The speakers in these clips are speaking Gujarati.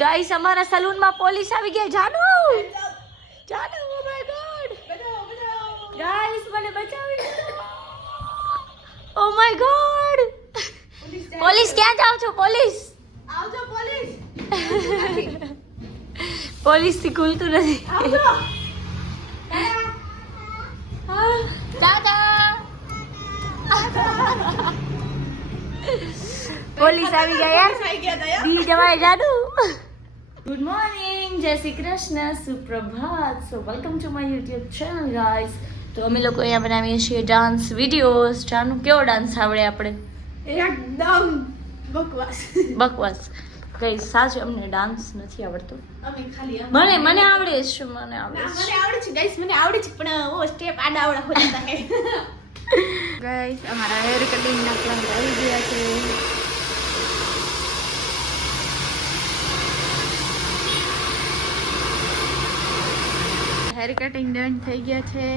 ગાઈસ અમારા સલૂન માં પોલીસ આવી ગયા. જાનો જાનો, ઓ માય ગોડ, ગાઈસ મને બચાવી લો. ઓ માય ગોડ, પોલીસ ક્યાં જાવ છો? પોલીસ આવજો, પોલીસ. પોલીસ થી ખુલતું નથી. પોલીસ આવી ગયા યાર. દી જવાય જાડુ. ગુડ મોર્નિંગ, જય શ્રી કૃષ્ણ, સુપ્રભાત. So welcome to my YouTube channel guys. તો અમે લોકો અહીંયા બનાવીએ છીએ ડાન્સ વિડીયોઝ. જાનું કેવો ડાન્સ આવડે આપણે? એકદમ બકવાસ. બકવાસ. કઈ સાચું અમને ડાન્સ નથી આવડતો. અમે ખાલી મને આવડે છે, મને આવડે છે. મને આવડે છે ગાઈસ, મને આવડે છે, પણ ઓ સ્ટેપ આડાવડા હો જતા હે. ગાઈસ અમારા હેર કટિંગ ના પ્લાન આવી ગયા છે. હેર કટિંગ ડન થઈ ગયા છે.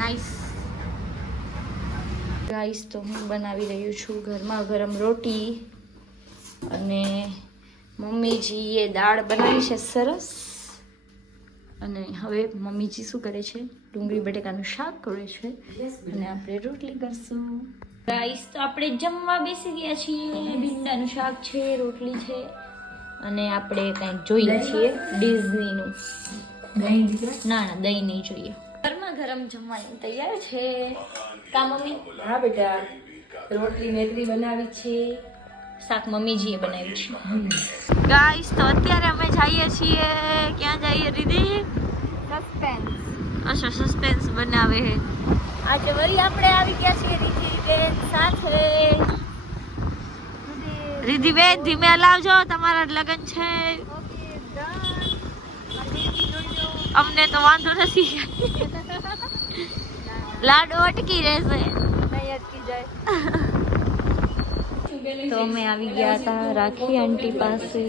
Nice guys. તો હું બનાવી રહ્યું છું ગરમા ગરમ રોટી, અને મમ્મીજીએ દાળ બનાવી છે સરસ. અને હવે મમ્મીજી શું કરે છે? ડુંગળી બટેકાનું શાક કરે છે, અને આપણે રોટલી કરશું. ગાઈસ તો આપણે જમવા બેસી ગયા છીએ. ભીંડાનું શાક છે, રોટલી છે, અને આપણે કંઈક જોઈએ છીએ ડિઝનીનું. ના ના, દહીં નહીં જોઈએ. ગરમા ગરમ જમવાની તૈયાર છે. કા મમ્મી? હા બેટા, રોટલી મેથરી બનાવી છે, શાક મમ્મીજીએ બનાવ્યું છે. ગાઈસ તો અત્યારે અમે જઈએ છીએ. ક્યાં જઈએ દીદી? સસ્પેન્સ. અચ્છા, સસ્પેન્સ બનાવે છે. આજે વળી આપણે આવી ગયા છીએ રીધિબેન સાથે. રીધિબેન ધીમે હલાવજો, તમારા લગન છે. અમને તો વાંધો નથી. લાડો અટકી રહેશે. તો અમે આવી ગયા હતા રાખી આંટી પાસે.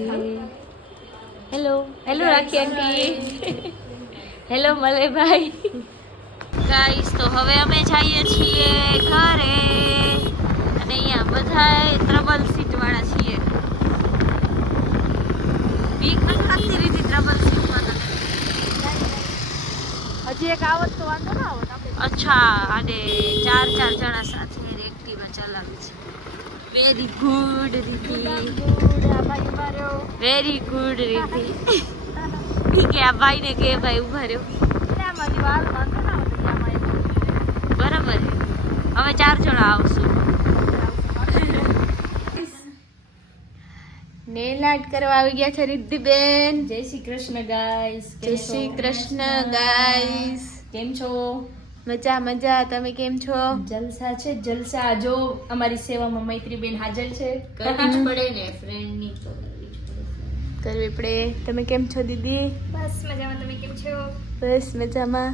હેલો હેલો રાખી આંટી. હેલો મલેભાઈ. ગાઈસ તો હવે અમે જઈએ છીએ ઘરે, અને અહીંયા બધા ટ્રબલ સીટ વાળા છીએ. બીક નથી લાગતી રીતિ ટ્રબલ સીટમાં? હજી એક આવત તો વાંધો ના આવત. અચ્છા, અને ચાર જણા સાથે એક્ટિવા ચલાવે છે. વેરી ગુડ રીતિ, વેરી ગુડ રીતિ. કે આ ભાઈ ને કે ભાઈ ઉભા રહ્યો. બરાબર, હવે 4 જણા આવશું. નેલ આર્ટ કરવા આવી ગયા છે રિદ્ધિબેન. જય શ્રી કૃષ્ણ ગાઈસ. જય શ્રી કૃષ્ણ ગાઈસ. કેમ છો? મજા મજા. તમે કેમ છો? જલસા છે, જલસા. જો અમારી સેવામાં મૈત્રીબેન હાજર છે. કરવી જ પડે ને, ફ્રેન્ડ ની તો કરવી પડે. તમે કેમ છો દીદી? બસ મજામાં. તમે કેમ છો? બસ મજામાં.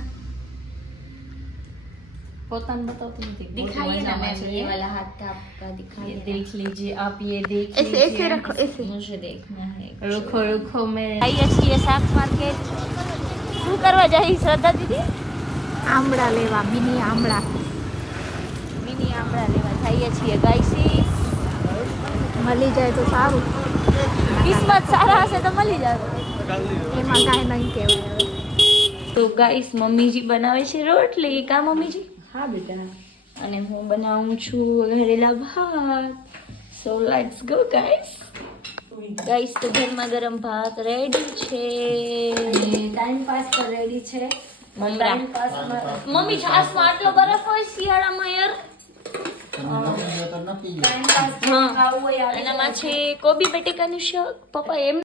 પોતાને बताती नहीं थी, दिखाइए ना मैम, ये वाला हाथ आपका दिखाइए. देख लीजिए आप, ये देख ऐसे ऐसे रखो, ऐसे. मुझे देखना है. रुको रुको, मैं आइए છીએ શાક માર્કેટ. શું કરવા જાય શ્રદ્ધા દીદી? આમળા લેવા, મિની આમળા. મિની આમળા લેવા જઈએ છીએ ગાઈસીસ. મળી જાય તો સારું. કિસ્મત સારા હશે તો મળી જાય. એમાં કાંઈ નહીં કહેવાય. તો ગાઈસ મમ્મીજી બનાવે છે રોટલી. કા મમ્મીજી? હા બેટા. અને હું બનાવું છું ઘરેલા ભાત. So let's go guys. Guys તો ગરમા ગરમ ભાત રેડી છે. ટાઈમ પાસ પર રેડી છે. મમરા. મમ્મી છાસમાં આટલો બરફ હોય શિયાળામાં યાર. ટાઈમ પાસ ખાવું હોય એનામાં છે કોબી બટેકાનું શાક. પપ્પા એમ